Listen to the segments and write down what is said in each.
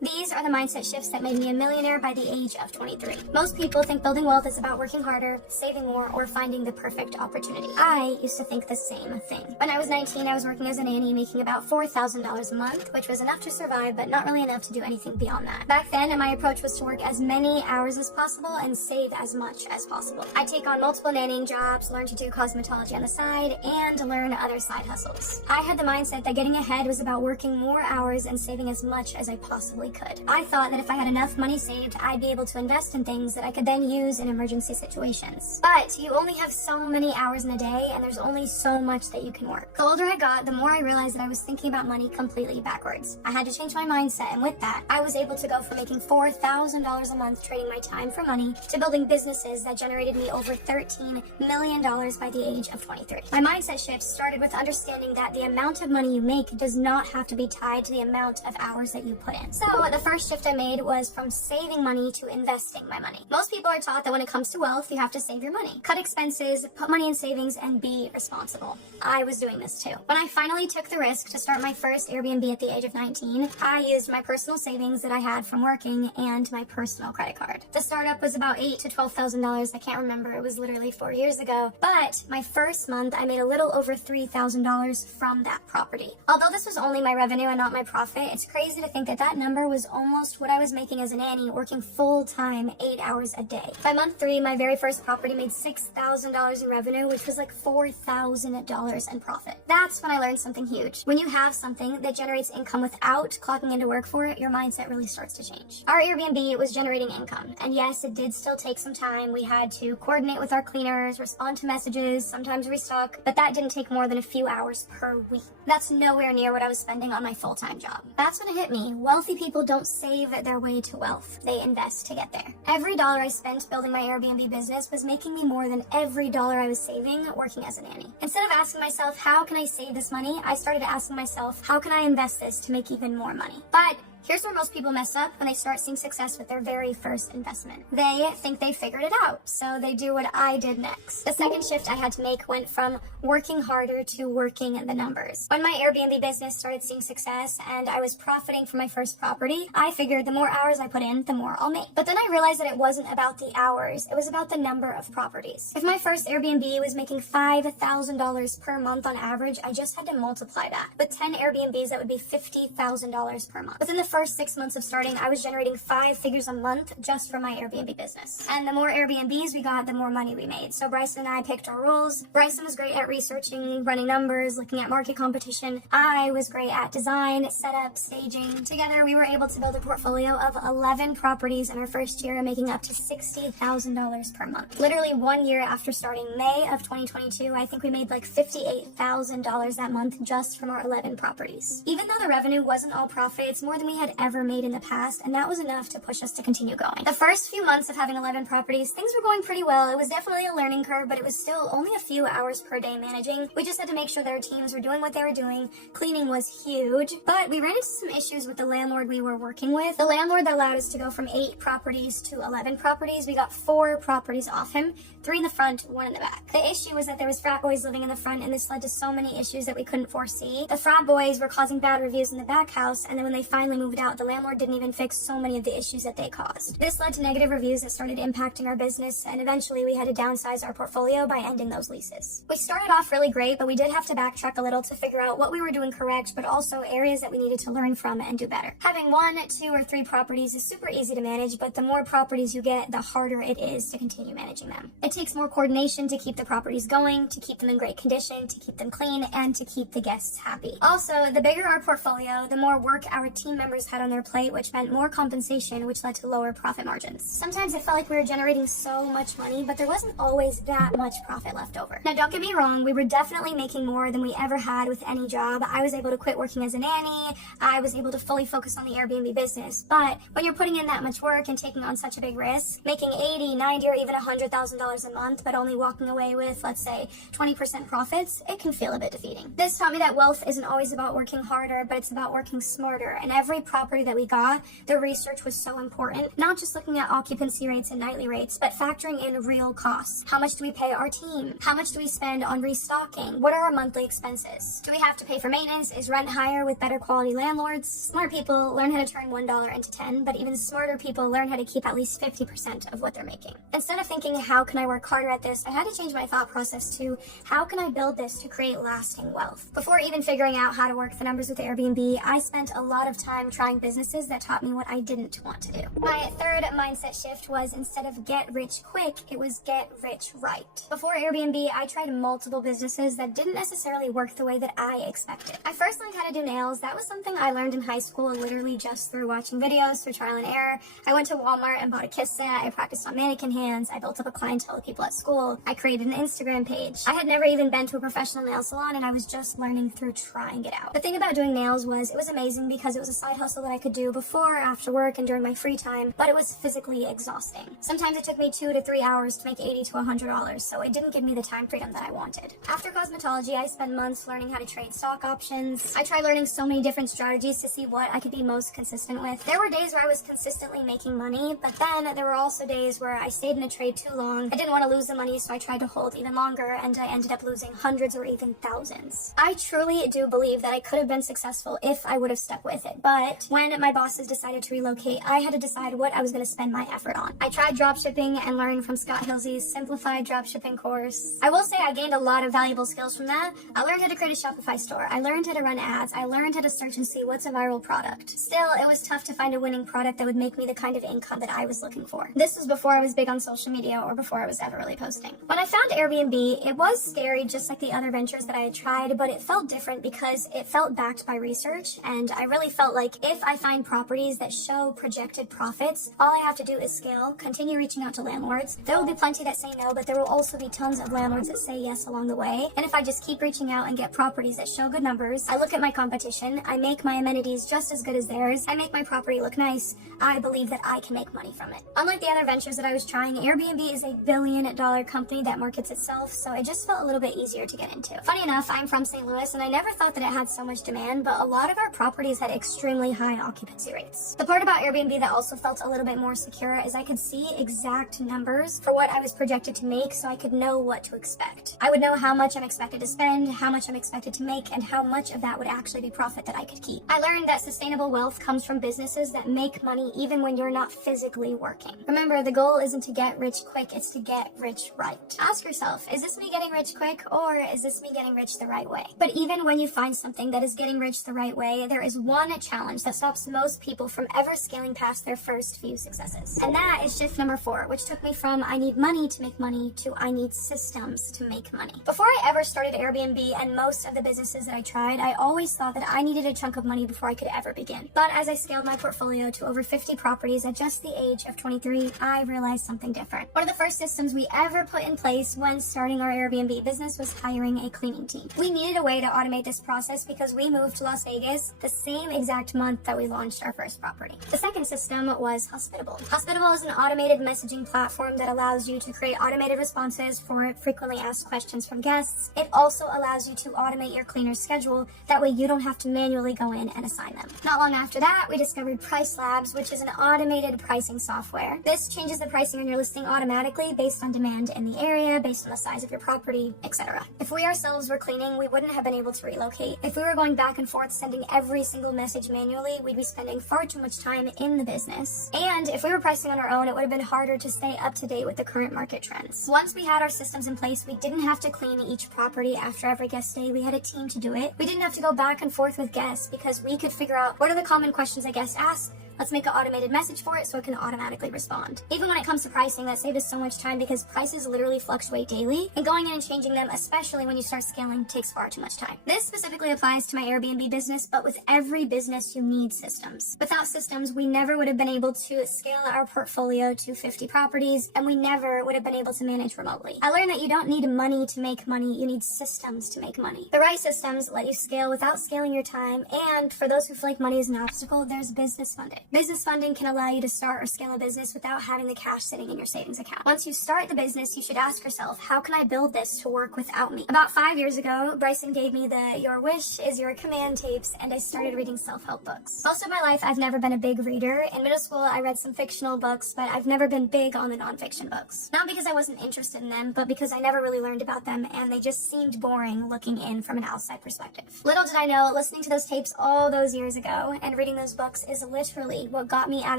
These are the mindset shifts that made me a millionaire by the age of 23. Most people think building wealth is about working harder, saving more, or finding the perfect opportunity. I used to think the same thing. When I was 19, I was working as a nanny, making about $4,000 a month, which was enough to survive, but not really enough to do anything beyond that. Back then, my approach was to work as many hours as possible and save as much as possible. I'd take on multiple nannying jobs, learn to do cosmetology on the side, and learn other side hustles. I had the mindset that getting ahead was about working more hours and saving as much as I possibly could. I thought that if I had enough money saved, I'd be able to invest in things that I could then use in emergency situations. But you only have so many hours in a day, and there's only so much that you can work. The older I got, the more I realized that I was thinking about money completely backwards. I had to change my mindset, and with that, I was able to go from making $4,000 a month trading my time for money to building businesses that generated me over $13 million by the age of 23. My mindset shift started with understanding that the amount of money you make does not have to be tied to the amount of hours that you put in. So the first shift I made was from saving money to investing my money. Most people are taught that when it comes to wealth, you have to save your money. Cut expenses, put money in savings, and be responsible. I was doing this too. When I finally took the risk to start my first Airbnb at the age of 19, I used my personal savings that I had from working and my personal credit card. The startup was about $8,000 to $12,000. I can't remember. It was literally 4 years ago. But my first month, I made a little over $3,000 from that property. Although this was only my revenue and not my profit, it's crazy to think that that number was almost what I was making as a nanny, working full-time 8 hours a day. By month 3, my very first property made $6,000 in revenue, which was like $4,000 in profit. That's when I learned something huge. When you have something that generates income without clocking into work for it, your mindset really starts to change. Our Airbnb was generating income, and yes, it did still take some time. We had to coordinate with our cleaners, respond to messages, sometimes restock, but that didn't take more than a few hours per week. That's nowhere near what I was spending on my full-time job. That's when it hit me. Wealthy people don't save their way to wealth. They invest to get there. Every dollar I spent building my Airbnb business was making me more than every dollar I was saving working as a nanny. Instead of asking myself, how can I save this money? I started asking myself, how can I invest this to make even more money? But here's where most people mess up when they start seeing success with their very first investment. They think they figured it out, so they do what I did next. The second shift I had to make went from working harder to working the numbers. When my Airbnb business started seeing success and I was profiting from my first property, I figured the more hours I put in, the more I'll make. But then I realized that it wasn't about the hours, it was about the number of properties. If my first Airbnb was making $5,000 per month on average, I just had to multiply that. With 10 Airbnbs, that would be $50,000 per month. Within the first 6 months of starting, I was generating 5 figures a month just from my Airbnb business. And the more Airbnbs we got, the more money we made. So Bryson and I picked our roles. Bryson was great at researching, running numbers, looking at market competition. I was great at design, setup, staging. Together, we were able to build a portfolio of 11 properties in our first year, making up to $60,000 per month. Literally 1 year after starting, May of 2022, I think we made like $58,000 that month just from our 11 properties. Even though the revenue wasn't all profit, it's more than we had ever made in the past, and that was enough to push us to continue going. The first few months of having 11 properties, things were going pretty well. It was definitely a learning curve, but it was still only a few hours per day managing. We just had to make sure that our teams were doing what they were doing. Cleaning was huge, but we ran into some issues with the landlord we were working with. The landlord that allowed us to go from 8 properties to 11 properties, we got 4 properties off him, 3 in the front, 1 in the back. The issue was that there was frat boys living in the front, and this led to so many issues that we couldn't foresee. The frat boys were causing bad reviews in the back house, and then when they finally moved out, the landlord didn't even fix so many of the issues that they caused. This led to negative reviews that started impacting our business, and eventually we had to downsize our portfolio by ending those leases. We started off really great, but we did have to backtrack a little to figure out what we were doing correct, but also areas that we needed to learn from and do better. Having 1, 2, or 3 properties is super easy to manage, but the more properties you get, the harder it is to continue managing them. It takes more coordination to keep the properties going, to keep them in great condition, to keep them clean, and to keep the guests happy. Also, the bigger our portfolio, the more work our team members had on their plate, which meant more compensation, which led to lower profit margins. Sometimes it felt like we were generating so much money, but there wasn't always that much profit left over. Now, don't get me wrong, we were definitely making more than we ever had with any job. I was able to quit working as a nanny. I was able to fully focus on the Airbnb business. But when you're putting in that much work and taking on such a big risk, making $80,000, $90,000, or even $100,000 a month, but only walking away with, let's say, 20% profits, it can feel a bit defeating. This taught me that wealth isn't always about working harder, but it's about working smarter, and every property that we got, the research was so important. Not just looking at occupancy rates and nightly rates, but factoring in real costs. How much do we pay our team? How much do we spend on restocking? What are our monthly expenses? Do we have to pay for maintenance? Is rent higher with better quality landlords? Smart people learn how to turn $1 into 10, but even smarter people learn how to keep at least 50% of what they're making. Instead of thinking, how can I work harder at this, I had to change my thought process to, how can I build this to create lasting wealth? Before even figuring out how to work the numbers with Airbnb, I spent a lot of time trying businesses that taught me what I didn't want to do. My third mindset shift was, instead of get rich quick, it was get rich right. Before Airbnb, I tried multiple businesses that didn't necessarily work the way that I expected. I first learned how to do nails. That was something I learned in high school, literally just through watching videos, through trial and error. I went to Walmart and bought a kiss set. I practiced on mannequin hands. I built up a clientele of people at school. I created an Instagram page. I had never even been to a professional nail salon, and I was just learning through trying it out. The thing about doing nails was, it was amazing because it was a side hustle that I could do before, after work, and during my free time, but it was physically exhausting. Sometimes it took me 2 to 3 hours to make $80 to $100, so it didn't give me the time freedom that I wanted. After cosmetology, I spent months learning how to trade stock options. I tried learning so many different strategies to see what I could be most consistent with. There were days where I was consistently making money, but then there were also days where I stayed in a trade too long. I didn't want to lose the money, so I tried to hold even longer, and I ended up losing hundreds or even thousands. I truly do believe that I could have been successful if I would have stuck with it, but when my bosses decided to relocate, I had to decide what I was going to spend my effort on. I tried dropshipping and learned from Scott Hilsey's simplified dropshipping course. I will say I gained a lot of valuable skills from that. I learned how to create a Shopify store. I learned how to run ads. I learned how to search and see what's a viral product. Still, it was tough to find a winning product that would make me the kind of income that I was looking for. This was before I was big on social media or before I was ever really posting. When I found Airbnb, it was scary just like the other ventures that I had tried, but it felt different because it felt backed by research, and I really felt like if I find properties that show projected profits, all I have to do is scale, continue reaching out to landlords. There will be plenty that say no, but there will also be tons of landlords that say yes along the way. And if I just keep reaching out and get properties that show good numbers, I look at my competition, I make my amenities just as good as theirs, I make my property look nice, I believe that I can make money from it. Unlike the other ventures that I was trying, Airbnb is a billion-dollar company that markets itself, so it just felt a little bit easier to get into. Funny enough, I'm from St. Louis, and I never thought that it had so much demand, but a lot of our properties had extremely high occupancy rates. The part about Airbnb that also felt a little bit more secure is I could see exact numbers for what I was projected to make, so I could know what to expect. I would know how much I'm expected to spend, how much I'm expected to make, and how much of that would actually be profit that I could keep. I learned that sustainable wealth comes from businesses that make money even when you're not physically working. Remember, the goal isn't to get rich quick, it's to get rich right. Ask yourself, is this me getting rich quick, or is this me getting rich the right way? But even when you find something that is getting rich the right way, there is one challenge that stops most people from ever scaling past their first few successes. And that is shift number 4, which took me from I need money to make money to I need systems to make money. Before I ever started Airbnb and most of the businesses that I tried, I always thought that I needed a chunk of money before I could ever begin. But as I scaled my portfolio to over 50 properties at just the age of 23, I realized something different. One of the first systems we ever put in place when starting our Airbnb business was hiring a cleaning team. We needed a way to automate this process because we moved to Las Vegas the same exact month that we launched our first property. The second system was Hospitable. Hospitable is an automated messaging platform that allows you to create automated responses for frequently asked questions from guests. It also allows you to automate your cleaner's schedule. That way you don't have to manually go in and assign them. Not long after that, we discovered Price Labs, which is an automated pricing software. This changes the pricing on your listing automatically based on demand in the area, based on the size of your property, etc. If we ourselves were cleaning, we wouldn't have been able to relocate. If we were going back and forth sending every single message manually, we'd be spending far too much time in the business. And if we were pricing on our own, it would have been harder to stay up to date with the current market trends. Once we had our systems in place, we didn't have to clean each property after every guest stay. We had a team to do it. We didn't have to go back and forth with guests because we could figure out what are the common questions that guests ask. Let's make an automated message for it so it can automatically respond. Even when it comes to pricing, that saved us so much time because prices literally fluctuate daily, and going in and changing them, especially when you start scaling, takes far too much time. This specifically applies to my Airbnb business, but with every business you need systems. Without systems, we never would have been able to scale our portfolio to 50 properties, and we never would have been able to manage remotely. I learned that you don't need money to make money, you need systems to make money. The right systems let you scale without scaling your time, and for those who feel like money is an obstacle, there's business funding. Business funding can allow you to start or scale a business without having the cash sitting in your savings account. Once you start the business, you should ask yourself, how can I build this to work without me? About 5 years ago, Bryson gave me the Your Wish is Your Command tapes, and I started reading self-help books. Most of my life, I've never been a big reader. In middle school, I read some fictional books, but I've never been big on the nonfiction books. Not because I wasn't interested in them, but because I never really learned about them, and they just seemed boring looking in from an outside perspective. Little did I know, listening to those tapes all those years ago and reading those books is literally what got me out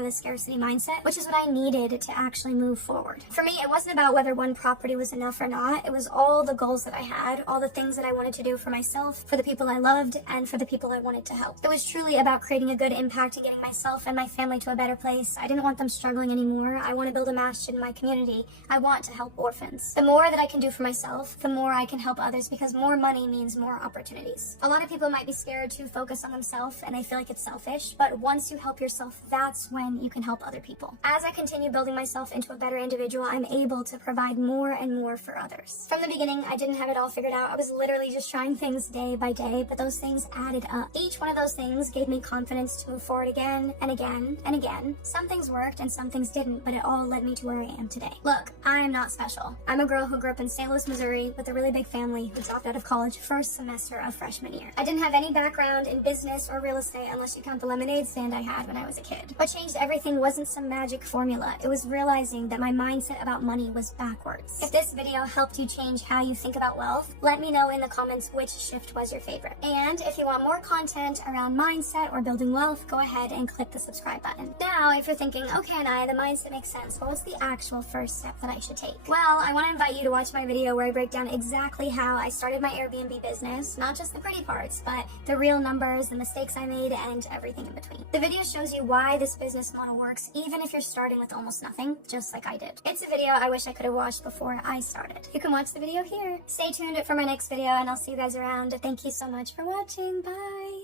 of the scarcity mindset, which is what I needed to actually move forward. For me, it wasn't about whether one property was enough or not. It was all the goals that I had, all the things that I wanted to do for myself, for the people I loved, and for the people I wanted to help. It was truly about creating a good impact and getting myself and my family to a better place. I didn't want them struggling anymore. I want to build a masjid in my community. I want to help orphans. The more that I can do for myself, the more I can help others, because more money means more opportunities. A lot of people might be scared to focus on themselves and they feel like it's selfish, but once you help yourself, that's when you can help other people. As I continue building myself into a better individual, I'm able to provide more and more for others. From the beginning, I didn't have it all figured out. I was literally just trying things day by day, but those things added up. Each one of those things gave me confidence to move forward again and again and again. Some things worked and some things didn't, but it all led me to where I am today. Look, I am not special. I'm a girl who grew up in St. Louis, Missouri with a really big family who dropped out of college first semester of freshman year. I didn't have any background in business or real estate unless you count the lemonade stand I had when I was a kid. What changed everything wasn't some magic formula. It was realizing that my mindset about money was backwards. If this video helped you change how you think about wealth, let me know in the comments which shift was your favorite. And if you want more content around mindset or building wealth, go ahead and click the subscribe button. Now, if you're thinking, okay, Anaya, the mindset makes sense, but what's the actual first step that I should take? Well, I want to invite you to watch my video where I break down exactly how I started my Airbnb business, not just the pretty parts, but the real numbers, the mistakes I made, and everything in between. The video shows you why this business model works, even if you're starting with almost nothing, just like I did. It's a video I wish I could have watched before I started. You can watch the video here. Stay tuned for my next video, and I'll see you guys around. Thank you so much for watching. Bye!